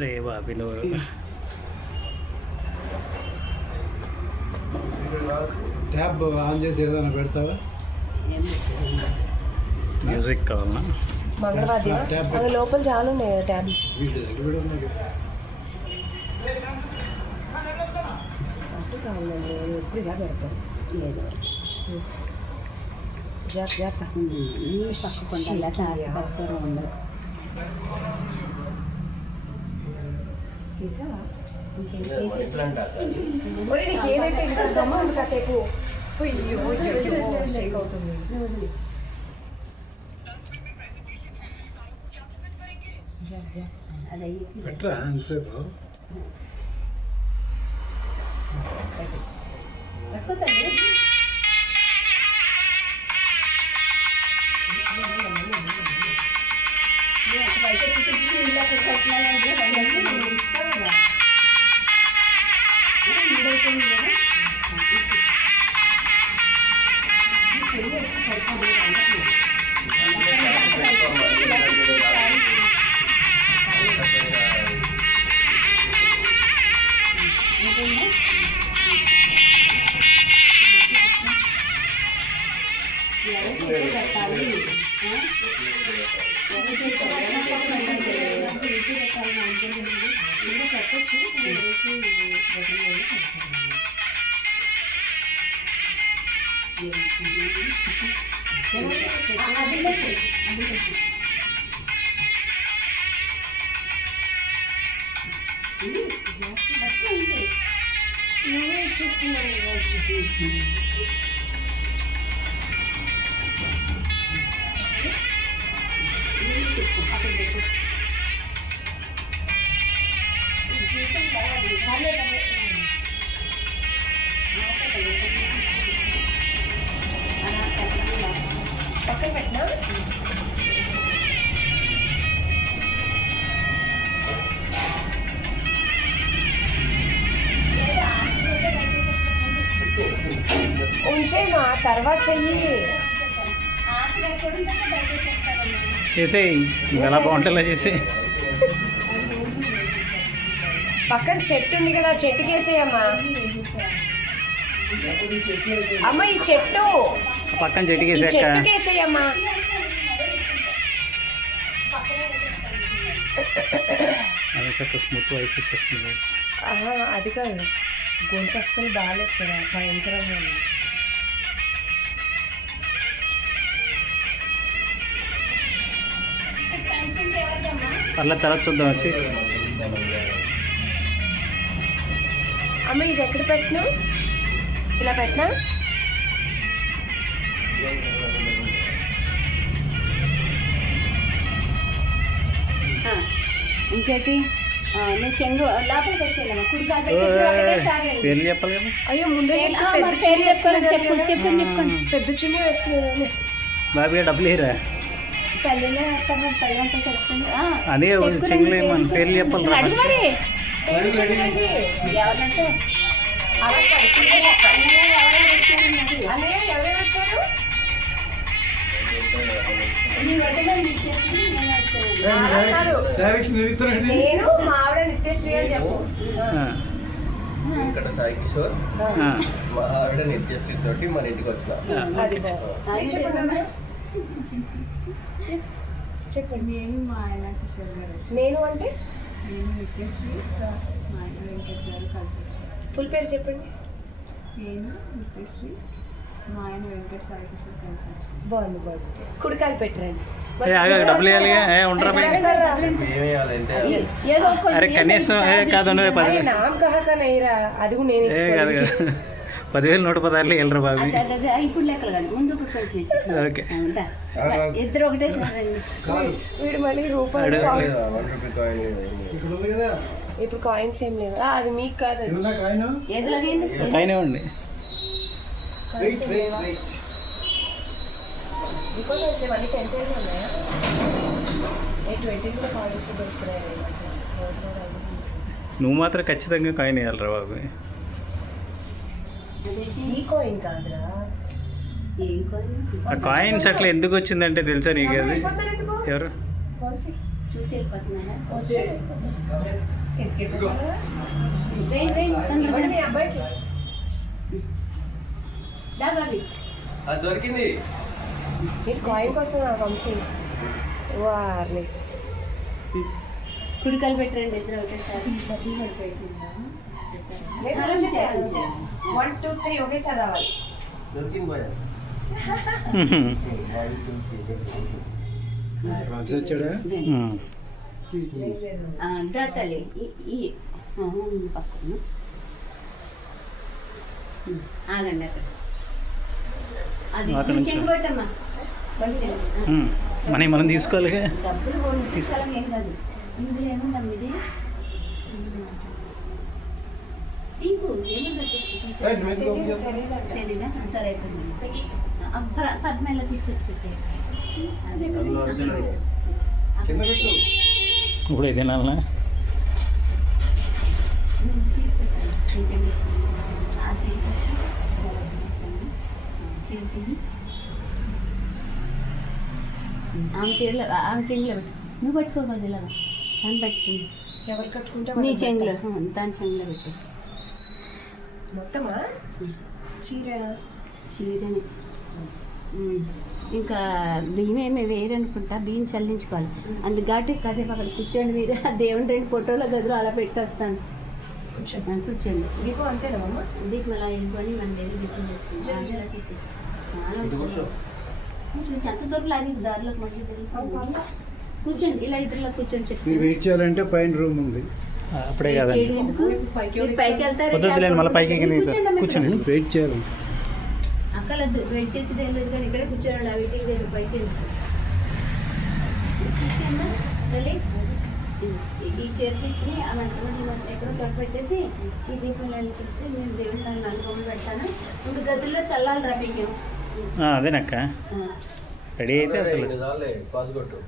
రే బాబీ నువ్వు tab on చేసి ఏదైనా పెడతావా? మ్యూజిక్ కావాలన్నా? అది లోపల చాలా ఉన్నాయి ట్యాబ్. ఎప్పుడు ఇలా పెడతాం లేదు జాగ్రత్త పక్కకుండా ఉండదు. నీకు ఏదైతే ఇంకమ్మా కాసేపు షేక్ అవుతుంది. పెట్టరా ఎంతసేపు? పక్కన పెట్టినా ఉంచేమా తర్వాత చెయ్యి చేసేయి ఎలా బాగుంటుందో చేసి. పక్కన చెట్టు ఉంది కదా, చెట్టుకి వేసేయమ్మా. అమ్మ ఈ చెట్టు పక్కన చెట్టుకి చెట్టుకి వేసేయమ్మా. అది చక్క స్మూత్ వాయిస్ వచ్చేస్తుంది. అది కాదు, గొంతు అస్సలు బాగాలేదు కదా, భయంకరంగా ఉంది. పర్లేదు తర్వాత చూద్దాం వచ్చి. అమ్మ ఇది ఎక్కడ పెట్టినా? ఇలా పెట్టినా? ఇంకేంటి నువ్వు చెంగు లోపలికి వచ్చేయాలమ్మా. పేర్లు చెప్పాలి కదా. అయ్యో ముందే పేరు వేసుకోవాలి. చెప్పండి చెప్పండి చెప్పండి. పెద్ద చున్నీ వేసుకునేదాన్ని. బాబీ డబ్బులు ఇరా పల్లెలో పల్లెంతా చెప్తుంది. అదే చెంగులు ఏమన్నా పేర్లు చెప్పాలి. అది మరి ఎవరంటే నేను మా ఆవిడ నిత్యశ్రీ అని చెప్పు. వెంకట సాయి కిషోర్ మా ఆవిడ నిత్యశ్రీ తోటి మన ఇంటికి వచ్చిన. చెప్పండి. నేను మా ఆయన కిషోర్ గారు. నేను అంటే నేను నిత్యశ్రీ, మా ఆయన వెంకట్ గారు కలిసి వచ్చాను. ఫుల్ పేరు చెప్పండి. నేను నిత్యశ్రీ, మా ఆయన వెంకట్ సాయి కిషోర్ కలిసి వచ్చాను. బాగుంది బాగుంది. కుడికాయలు పెట్టరండి. డబ్బులు ఇవ్వాలి ఉండరా. అరే కనీసం కాదు 10,000 అది కూడా నేను 10,116 వెళ్ళరా బాబు. ఇప్పుడు లెక్కలు కాదు, ముందు ఇప్పుడు కొంచెం వేసి. ఓకే ఇద్దరు ఒకటే సార్. వీడు మళ్ళీ రూపాయలు. ఇప్పుడు కాయిన్స్ ఏం లేదు. అది మీకు కాదు, కాయినే ఉండి. బికాస్ ఇవన్నీ 10 ఉన్నాయా? 20 కూడా కాయిన్స్ దొరుకుతున్నాయి. నువ్వు మాత్రం ఖచ్చితంగా కాయిన్ వేయాలరా బాబు. ఈ కాయిన్ కాదురా. ఆ కాయిన్స్ అట్లా ఎందుకు వచ్చిందంటే తెలుసా నీకు? అది ఎవరు వంశీ చూసి వెళ్ళిపోతున్నారా వచ్చి తొందరగా మీ అబ్బాయికి దా బాబీ దొరికింది. మీరు కాయిన్ కోసం వంశీ వారిని కుడికాలు పెట్టండి ఇద్దరు ఒకటేసారి డబ్బులు పడిపోయిందా లేదు వచ్చేసేయాలి 1 2 3 ఒకేసారి రావాలి దొరికింది బాయ్. వంశీ వచ్చాడా? లేదు లేదు దాచాలి ఈ పక్కన ఆగండి అక్కడ అది అక్కడ నువ్వు నుంచి. చెంగు పెట్టమ్మా మనం తీసుకోవాలిగా. డబ్బులు తీసుకోవాలని ఏం కాదు ఇందులో ఏముందమ్మా ఇది ఇంకు ఏముందో చెప్పు తెలియదంట తెలీదా సరే అయిపోయింది పద్మ ఇలా తీసుకొచ్చి పెట్టే అందులో అరిసెలు ఉన్నాయి. కింద పెట్టు. ఇప్పుడు ఇది తినాలనా? తీసుకెళ్ళాలి కొంచెం అది చేసి ఆమె చీరలో ఆమె చెంగులో పెట్టు నువ్వు పట్టుకోకూడదు ఇలాగా దాన్ని పెట్టుకుంది ఎవరు కట్టుకుంటే నీ వాళ్ళకి చెంగులో పెట్టాలి. దాని చెంగులో పెట్టు మొత్తమా చీరేనా చీరని ఇంకా బియ్యం ఏమి వేయరనుకుంటా బియ్యం చల్లించుకోవాలి అందుకాటి కాసేపు అక్కడ కూర్చోండి మీరు ఆ దేవుని 2 ఫోటోల గదిలో అలా పెట్టేస్తాను కూర్చో కూర్చోండి దీపం అంతేనా అమ్మ దీపం అలా వెళ్ళిపోయి మన దగ్గర దీపం చేసుకుంటాం అలా తీసి ఇటు కూర్చో. చెత్త దొరకలు అది దారిలోకి మళ్ళీ తిరుగుతాం. కూర్చోండి ఇలా ఇద్దరులో కూర్చొని మీరు చెప్తాను వెయిట్ చేయాలంటే పైన రూమ్ ఉంది. అప్పుడే కదండి. చేయడం ఎందుకు మీరు పైకి వెళ్తారు వద్దులేండి, మళ్ళీ పైకి ఎక్కి కూర్చోండి అమ్మ ఇక్కడ. కూర్చోండి. వెయిట్ చేయాలి. అక్కలద్దు వెయిట్ చేసేది ఏం లేదు కానీ ఇక్కడే కూర్చోండి ఆ వెయిటింగ్ దగ్గర పైకి వెళ్ళి. కూర్చోండి తల్లి. ఈ చీర తీసుకుని ఆ మంచి ఎక్కడో చోట పెట్టేసి ఈ దీపం వెళ్ళి నేను దేవుని దాన్ని నలుగురు పెడతాను ఇంక గదుల్లో చల్లాలి రా బియ్యం అదేనక్క రెడీ అయితే అసలు చాలే పాస్ కొట్టు.